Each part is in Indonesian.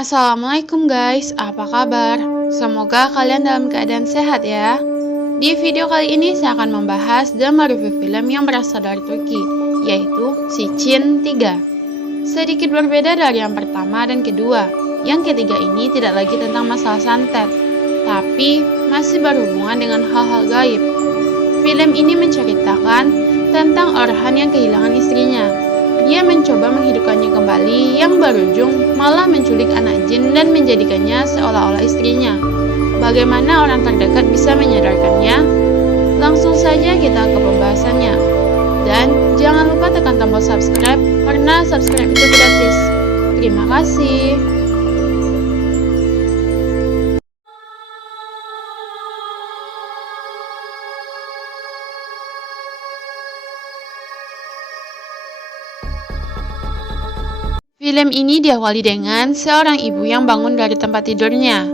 Assalamualaikum guys, apa kabar? Semoga kalian dalam keadaan sehat ya. Di video kali ini saya akan membahas dan mereview film yang berasal dari Turki, yaitu Sicin 3. Sedikit berbeda dari yang pertama dan kedua. Yang ketiga ini tidak lagi tentang masalah santet, tapi masih berhubungan dengan hal-hal gaib. Film ini menceritakan tentang Orhan yang kehilangan istrinya. Dia mencoba menghidupkannya kembali yang berujung malah menculik anak jin dan menjadikannya seolah-olah istrinya. Bagaimana orang terdekat bisa menyadarkannya? Langsung saja kita ke pembahasannya. Dan jangan lupa tekan tombol subscribe karena subscribe itu gratis. Terima kasih. Film ini diawali dengan seorang ibu yang bangun dari tempat tidurnya.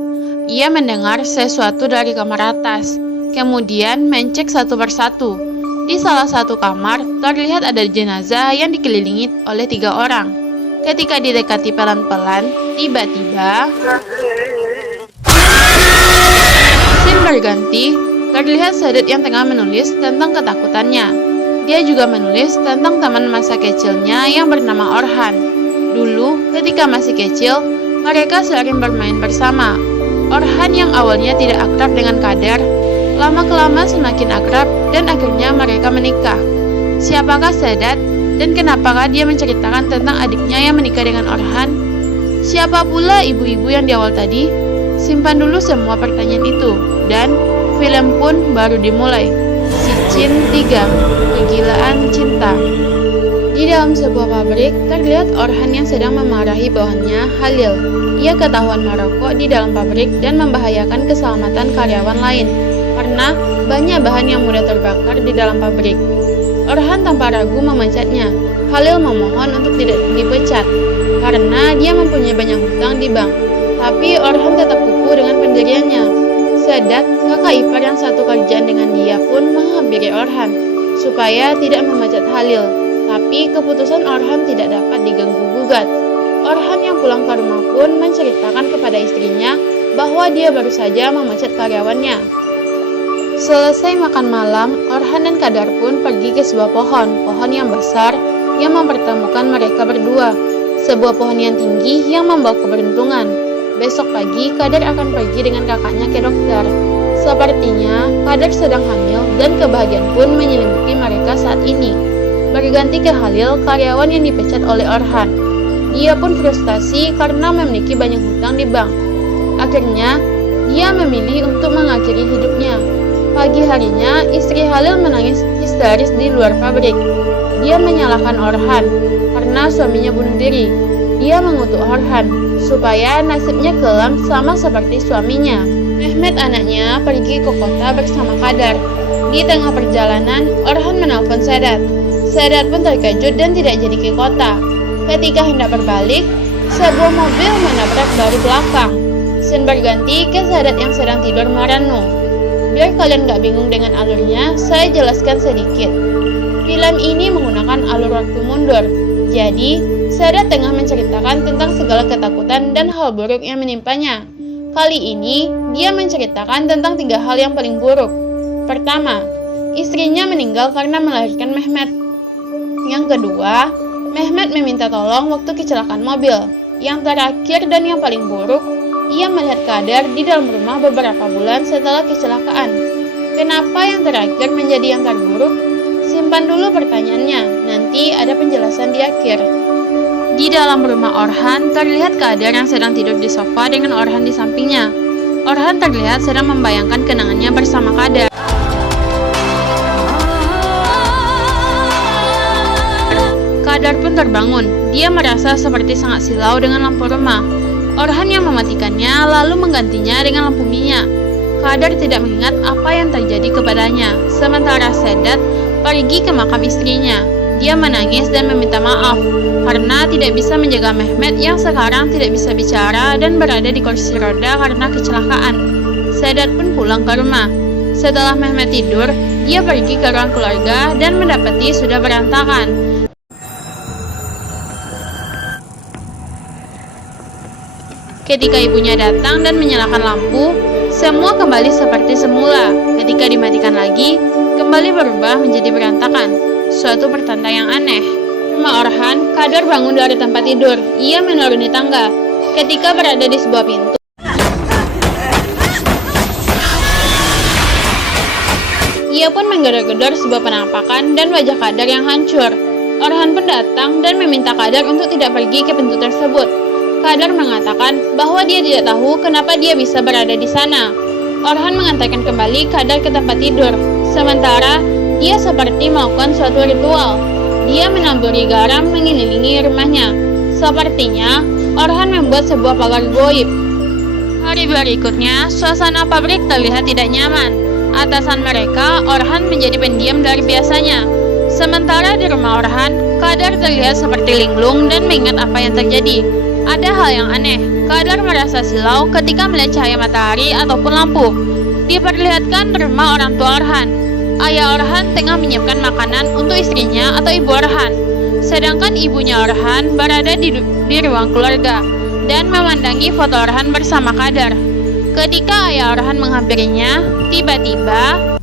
Ia mendengar sesuatu dari kamar atas, kemudian mencek satu persatu. Di salah satu kamar, terlihat ada jenazah yang dikelilingi oleh 3 orang. Ketika didekati pelan-pelan, tiba-tiba scene berganti, terlihat Sadat yang tengah menulis tentang ketakutannya. Dia juga menulis tentang teman masa kecilnya yang bernama Orhan. Dulu, ketika masih kecil, mereka sering bermain bersama. Orhan yang awalnya tidak akrab dengan Kader, lama-kelamaan semakin akrab dan akhirnya mereka menikah. Siapakah Sadat dan kenapakah dia menceritakan tentang adiknya yang menikah dengan Orhan? Siapa pula ibu-ibu yang di awal tadi? Simpan dulu semua pertanyaan itu, dan film pun baru dimulai. Sicin 3, Kegilaan Cinta. Di dalam sebuah pabrik, terlihat Orhan yang sedang memarahi bawahannya, Halil. Ia ketahuan merokok di dalam pabrik dan membahayakan keselamatan karyawan lain, karena banyak bahan yang mudah terbakar di dalam pabrik. Orhan tanpa ragu memecatnya. Halil memohon untuk tidak dipecat, karena dia mempunyai banyak hutang di bank. Tapi Orhan tetap kukuh dengan pendiriannya. Sadat, kakak ipar yang satu kerjaan dengan dia pun menghampiri Orhan, supaya tidak memecat Halil. Tapi keputusan Orhan tidak dapat diganggu-gugat. Orhan yang pulang ke rumah pun menceritakan kepada istrinya bahwa dia baru saja memecat karyawannya. Selesai makan malam, Orhan dan Kadar pun pergi ke sebuah pohon yang besar yang mempertemukan mereka berdua. Sebuah pohon yang tinggi yang membawa keberuntungan. Besok pagi, Kadar akan pergi dengan kakaknya ke dokter. Sepertinya, Kadar sedang hamil dan kebahagiaan pun menyelimuti mereka saat ini. Berganti ke Halil, karyawan yang dipecat oleh Orhan. Dia pun frustasi karena memiliki banyak hutang di bank. Akhirnya, dia memilih untuk mengakhiri hidupnya. Pagi harinya, istri Halil menangis histeris di luar pabrik. Dia menyalahkan Orhan karena suaminya bunuh diri. Dia mengutuk Orhan supaya nasibnya kelam sama seperti suaminya. Mehmet anaknya pergi ke kota bersama Kadar. Di tengah perjalanan, Orhan menelpon Sadat. Sadat pun terkejut dan tidak jadi ke kota. Ketika hendak berbalik, sebuah mobil menabrak dari belakang. Scene berganti ke Sadat yang sedang tidur merenung. Biar kalian gak bingung dengan alurnya, saya jelaskan sedikit. Film ini menggunakan alur waktu mundur. Jadi, Sadat tengah menceritakan tentang segala ketakutan dan hal buruk yang menimpanya. Kali ini, dia menceritakan tentang 3 hal yang paling buruk. Pertama, istrinya meninggal karena melahirkan Mehmet. Yang kedua, Mehmet meminta tolong waktu kecelakaan mobil. Yang terakhir dan yang paling buruk, ia melihat Kadar di dalam rumah beberapa bulan setelah kecelakaan. Kenapa yang terakhir menjadi yang terburuk? Simpan dulu pertanyaannya, nanti ada penjelasan di akhir. Di dalam rumah Orhan, terlihat Kadar yang sedang tidur di sofa dengan Orhan di sampingnya. Orhan terlihat sedang membayangkan kenangannya bersama Kadar. Kadar pun terbangun. Dia merasa seperti sangat silau dengan lampu rumah. Orhan yang mematikannya lalu menggantinya dengan lampu minyak. Kadar tidak mengingat apa yang terjadi kepadanya. Sementara Sadat pergi ke makam istrinya. Dia menangis dan meminta maaf karena tidak bisa menjaga Mehmet yang sekarang tidak bisa bicara dan berada di kursi roda karena kecelakaan. Sadat pun pulang ke rumah. Setelah Mehmet tidur, dia pergi ke ruang keluarga dan mendapati sudah berantakan. Ketika ibunya datang dan menyalakan lampu, semua kembali seperti semula. Ketika dimatikan lagi, kembali berubah menjadi berantakan. Suatu pertanda yang aneh. Rumah Orhan, Kadar bangun dari tempat tidur. Ia menuruni tangga. Ketika berada di sebuah pintu, ia pun menggedor-gedor sebuah penampakan dan wajah Kadar yang hancur. Orhan pun datang dan meminta Kadar untuk tidak pergi ke pintu tersebut. Kadar mengatakan bahwa dia tidak tahu kenapa dia bisa berada di sana. Orhan mengantarkan kembali Kadar ke tempat tidur. Sementara, dia seperti melakukan suatu ritual. Dia menaburi garam mengelilingi rumahnya. Sepertinya, Orhan membuat sebuah pagar goib. Hari berikutnya, suasana pabrik terlihat tidak nyaman. Atasan mereka, Orhan menjadi pendiam dari biasanya. Sementara di rumah Orhan, Kadar terlihat seperti linglung dan mengingat apa yang terjadi. Ada hal yang aneh. Kadar merasa silau ketika melihat cahaya matahari ataupun lampu. Diperlihatkan rumah orang tua Orhan. Ayah Orhan tengah menyiapkan makanan untuk istrinya atau ibu Orhan. Sedangkan ibunya Orhan berada di ruang keluarga dan memandangi foto Orhan bersama Kadar. Ketika ayah Orhan menghampirinya, tiba-tiba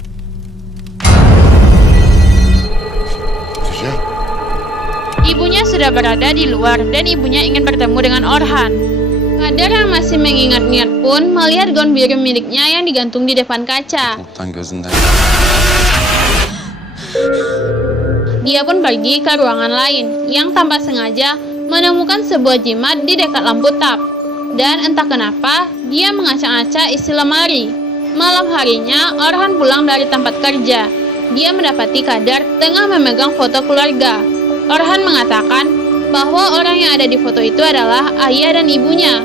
ibunya sudah berada di luar dan ibunya ingin bertemu dengan Orhan. Kadar yang masih mengingat-ingat pun melihat gaun biru miliknya yang digantung di depan kaca. Dia pun pergi ke ruangan lain yang tanpa sengaja menemukan sebuah jimat di dekat lampu tap. Dan entah kenapa, dia mengacak-acak isi lemari. Malam harinya, Orhan pulang dari tempat kerja. Dia mendapati Kadar tengah memegang foto keluarga. Orhan mengatakan bahwa orang yang ada di foto itu adalah ayah dan ibunya.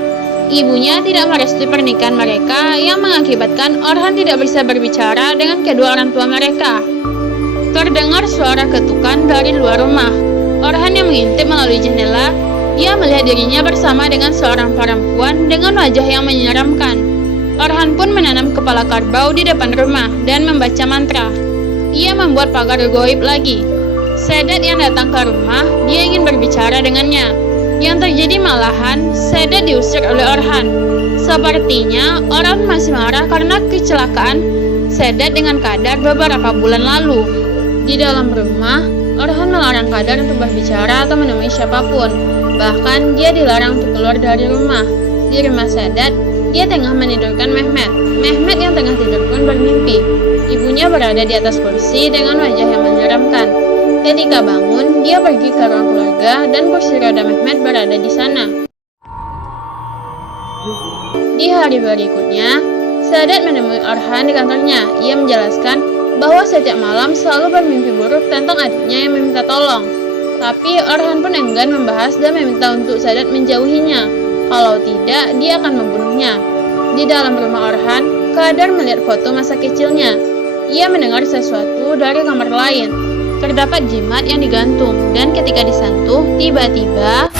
Ibunya tidak merestui pernikahan mereka yang mengakibatkan Orhan tidak bisa berbicara dengan kedua orang tua mereka. Terdengar suara ketukan dari luar rumah. Orhan yang mengintip melalui jendela, dia melihat dirinya bersama dengan seorang perempuan dengan wajah yang menyeramkan. Orhan pun menanam kepala kerbau di depan rumah dan membaca mantra. Ia membuat pagar goib lagi. Sedat yang datang ke rumah, dia ingin berbicara dengannya. Yang terjadi malahan, Sedat diusir oleh Orhan. Sepertinya Orhan masih marah karena kecelakaan Sedat dengan Kadar beberapa bulan lalu. Di dalam rumah, Orhan melarang Kadar untuk berbicara atau menemui siapapun. Bahkan dia dilarang untuk keluar dari rumah. Di rumah Sedat, dia tengah menidurkan Mehmet. Mehmet yang tengah tidur pun bermimpi. Ibunya berada di atas kursi dengan wajah yang menyeramkan. Ketika bangun, dia pergi ke ruang keluarga dan kursi roda Mehmet berada di sana. Di hari berikutnya, Sedat menemui Orhan di kantornya. Ia menjelaskan bahwa setiap malam selalu bermimpi buruk tentang adiknya yang meminta tolong. Tapi Orhan pun enggan membahas dan meminta untuk Sedat menjauhinya. Kalau tidak, dia akan membunuhnya. Di dalam rumah Orhan, Kadar melihat foto masa kecilnya. Ia mendengar sesuatu dari kamar lain. Terdapat jimat yang digantung, dan ketika disentuh, tiba-tiba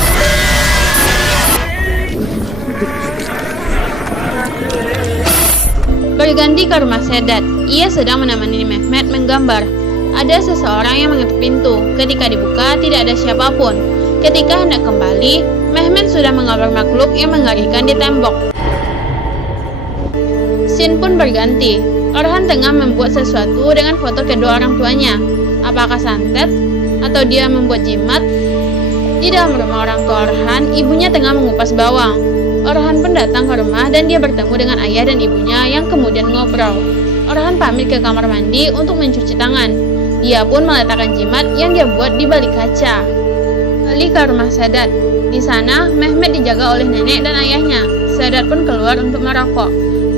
berganti ke rumah Sedat. Ia sedang menemani Mehmet menggambar. Ada seseorang yang mengetuk pintu. Ketika dibuka, tidak ada siapapun. Ketika hendak kembali, Mehmet sudah menggambar makhluk yang mengerikan di tembok. Scene pun berganti. Orhan tengah membuat sesuatu dengan foto kedua orang tuanya. Apakah santet? Atau dia membuat jimat? Di dalam rumah orang tua Orhan, ibunya tengah mengupas bawang. Orhan pun datang ke rumah dan dia bertemu dengan ayah dan ibunya yang kemudian ngobrol. Orhan pamit ke kamar mandi untuk mencuci tangan. Dia pun meletakkan jimat yang dia buat di balik kaca. Kembali ke rumah Sedat. Di sana, Mehmet dijaga oleh nenek dan ayahnya. Sedat pun keluar untuk merokok.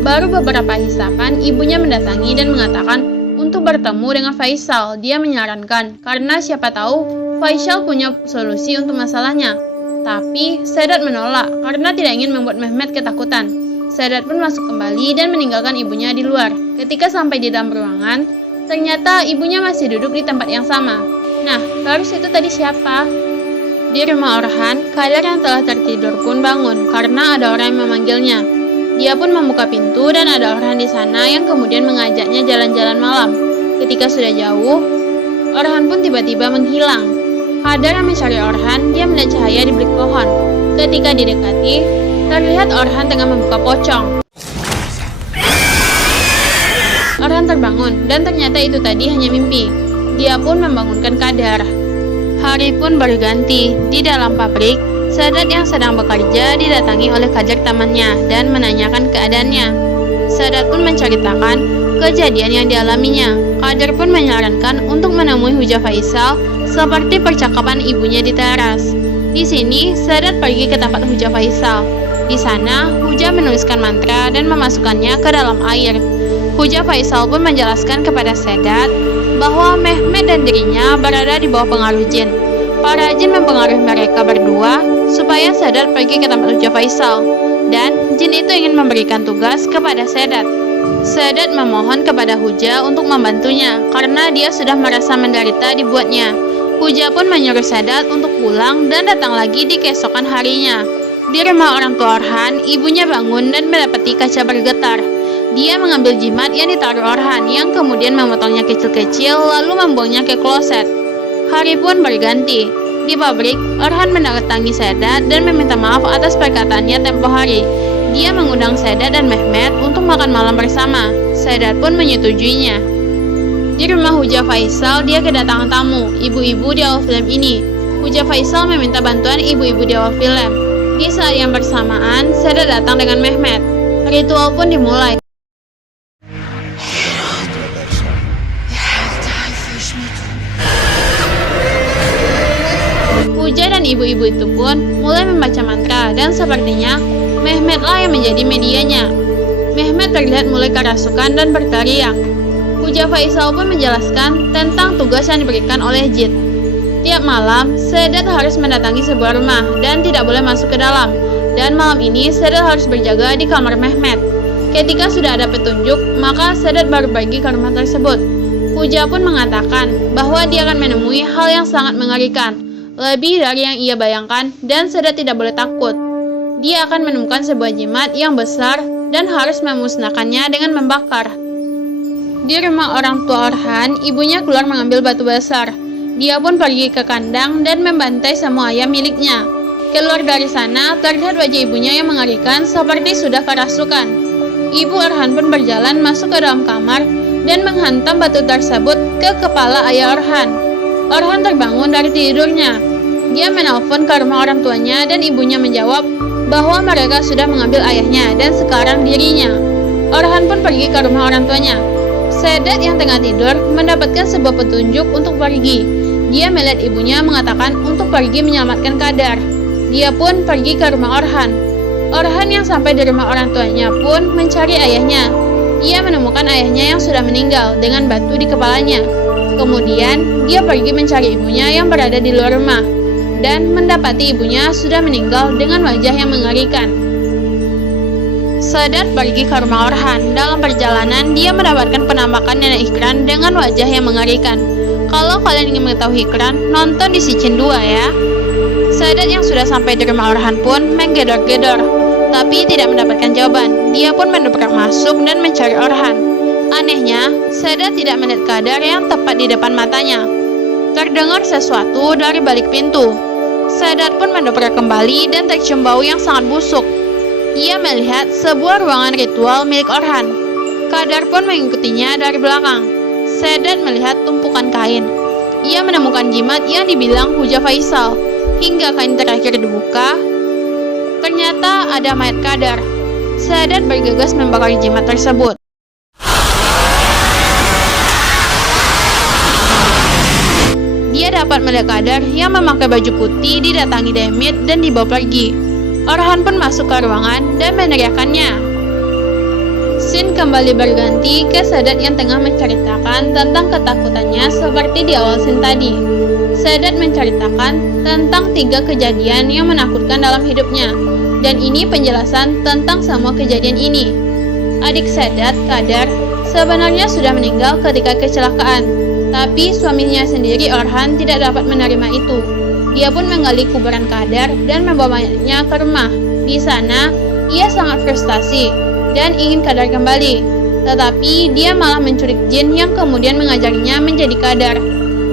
Baru beberapa hisapan, ibunya mendatangi dan mengatakan untuk bertemu dengan Faisal. Dia menyarankan karena siapa tahu Faisal punya solusi untuk masalahnya. Tapi Sedat menolak karena tidak ingin membuat Mehmet ketakutan. Sedat pun masuk kembali dan meninggalkan ibunya di luar. Ketika sampai di dalam ruangan, ternyata ibunya masih duduk di tempat yang sama. Nah, terus itu tadi siapa? Di rumah Orhan, Kadar yang telah tertidur pun bangun karena ada orang yang memanggilnya. Dia pun membuka pintu dan ada Orhan di sana yang kemudian mengajaknya jalan-jalan malam. Ketika sudah jauh, Orhan pun tiba-tiba menghilang. Kadar yang mencari Orhan, dia melihat cahaya di balik pohon. Ketika didekati, terlihat Orhan tengah membuka pocong. Orhan terbangun dan ternyata itu tadi hanya mimpi. Dia pun membangunkan Qadar. Hari pun berganti. Di dalam pabrik, Sadat yang sedang bekerja didatangi oleh kader temannya dan menanyakan keadaannya. Sadat pun menceritakan kejadian yang dialaminya. Qadar pun menyarankan untuk menemui Huja Faisal seperti percakapan ibunya di teras. Di sini, Sadat pergi ke tempat Huja Faisal. Di sana, Huja menuliskan mantra dan memasukkannya ke dalam air. Huja Faisal pun menjelaskan kepada Sadat bahwa Mehmet dan dirinya berada di bawah pengaruh jin. Para jin mempengaruhi mereka berdua supaya Sadat pergi ke tempat Huja Faisal, dan jin itu ingin memberikan tugas kepada Sadat. Sadat memohon kepada Huja untuk membantunya karena dia sudah merasa menderita dibuatnya. Huja pun menyuruh Sadat untuk pulang dan datang lagi di keesokan harinya. Di rumah orang tua Orhan, ibunya bangun dan mendapati kaca bergetar. Dia mengambil jimat yang ditaruh Orhan yang kemudian memotongnya kecil-kecil lalu membuangnya ke kloset. Hari pun berganti. Di pabrik, Orhan mendatangi Sadat dan meminta maaf atas perkataannya tempo hari. Dia mengundang Sadat dan Mehmet untuk makan malam bersama. Sadat pun menyetujuinya. Di rumah Huja Faisal, dia kedatangan tamu, ibu-ibu di awal film ini. Huja Faisal meminta bantuan ibu-ibu di awal film. Di saat yang bersamaan, Sadat datang dengan Mehmet. Ritual pun dimulai. Huja dan ibu-ibu itu pun mulai membaca mantra dan sepertinya Mehmetlah yang menjadi medianya. Mehmet terlihat mulai kerasukan dan berteriak. Huja Faisal pun menjelaskan tentang tugas yang diberikan oleh jin. Tiap malam, Sadat harus mendatangi sebuah rumah dan tidak boleh masuk ke dalam. Dan malam ini, Sadat harus berjaga di kamar Mehmet. Ketika sudah ada petunjuk, maka Sadat baru pergi ke rumah tersebut. Huja pun mengatakan bahwa dia akan menemui hal yang sangat mengerikan, lebih dari yang ia bayangkan, dan Sadat tidak boleh takut. Dia akan menemukan sebuah jimat yang besar dan harus memusnahkannya dengan membakar. Di rumah orang tua Orhan, ibunya keluar mengambil batu besar. Dia pun pergi ke kandang dan membantai semua ayam miliknya. Keluar dari sana, terlihat wajah ibunya yang mengerikan seperti sudah kerasukan. Ibu Orhan pun berjalan masuk ke dalam kamar dan menghantam batu tersebut ke kepala ayah Orhan. Orhan terbangun dari tidurnya. Dia menelpon ke rumah orang tuanya dan ibunya menjawab bahwa mereka sudah mengambil ayahnya dan sekarang dirinya. Orhan pun pergi ke rumah orang tuanya. Sadat yang tengah tidur mendapatkan sebuah petunjuk untuk pergi. Dia melihat ibunya mengatakan untuk pergi menyelamatkan Qadar. Dia pun pergi ke rumah Orhan. Orhan yang sampai di rumah orang tuanya pun mencari ayahnya. Ia menemukan ayahnya yang sudah meninggal dengan batu di kepalanya. Kemudian dia pergi mencari ibunya yang berada di luar rumah dan mendapati ibunya sudah meninggal dengan wajah yang mengerikan. Sadat pergi ke rumah Orhan. Dalam perjalanan, dia mendapatkan penampakan nenek Ikran dengan wajah yang mengerikan. Kalau kalian ingin mengetahui Ikran, nonton di Sicin 2 ya. Sadat yang sudah sampai di rumah Orhan pun menggedor-gedor, tapi tidak mendapatkan jawaban. Dia pun mendobrak masuk dan mencari Orhan. Anehnya, Sadat tidak melihat Qadar yang tepat di depan matanya. Terdengar sesuatu dari balik pintu. Sadat pun mendobrak kembali dan tercium bau yang sangat busuk. Ia melihat sebuah ruangan ritual milik Orhan. Qadar pun mengikutinya dari belakang. Sadat melihat tumpukan kain. Ia menemukan jimat yang dibilang Huja Faisal. Hingga kain terakhir dibuka, ternyata ada mayat Qadar. Sadat bergegas membakar jimat tersebut. Dia dapat melihat Qadar yang memakai baju putih didatangi Demit dan dibawa pergi. Orhan pun masuk ke ruangan dan meneriakannya. Scene kembali berganti ke Sadat yang tengah menceritakan tentang ketakutannya seperti di awal scene tadi. Sadat menceritakan tentang 3 kejadian yang menakutkan dalam hidupnya, dan ini penjelasan tentang semua kejadian ini. Adik Sadat, Qadar, sebenarnya sudah meninggal ketika kecelakaan, tapi suaminya sendiri Orhan tidak dapat menerima itu. Dia pun menggali kuburan Qadar dan membawa mayatnya ke rumah. Di sana, ia sangat frustasi dan ingin Qadar kembali. Tetapi dia malah menculik jin yang kemudian mengajarinya menjadi Qadar.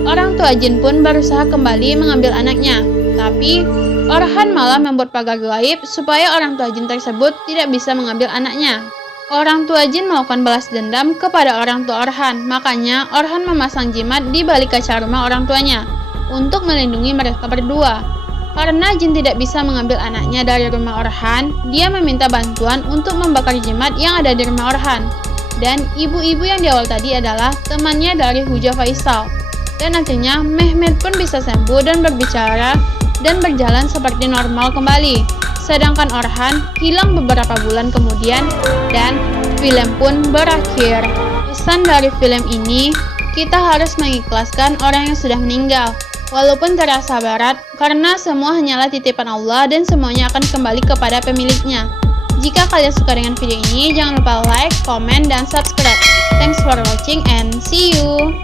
Orang tua jin pun berusaha kembali mengambil anaknya, tapi Orhan malah membuat pagar gaib supaya orang tua jin tersebut tidak bisa mengambil anaknya. Orang tua jin melakukan balas dendam kepada orang tua Orhan, makanya Orhan memasang jimat di balik kaca rumah orang tuanya untuk melindungi mereka berdua. Karena jin tidak bisa mengambil anaknya dari rumah Orhan, dia meminta bantuan untuk membakar jimat yang ada di rumah Orhan. Dan ibu-ibu yang di awal tadi adalah temannya dari Huja Faisal. Dan akhirnya Mehmet pun bisa sembuh dan berbicara dan berjalan seperti normal kembali. Sedangkan Orhan hilang beberapa bulan kemudian dan film pun berakhir. Pesan dari film ini, kita harus mengikhlaskan orang yang sudah meninggal. Walaupun terasa berat, karena semua hanyalah titipan Allah dan semuanya akan kembali kepada pemiliknya. Jika kalian suka dengan video ini, jangan lupa like, comment, dan subscribe. Thanks for watching and see you!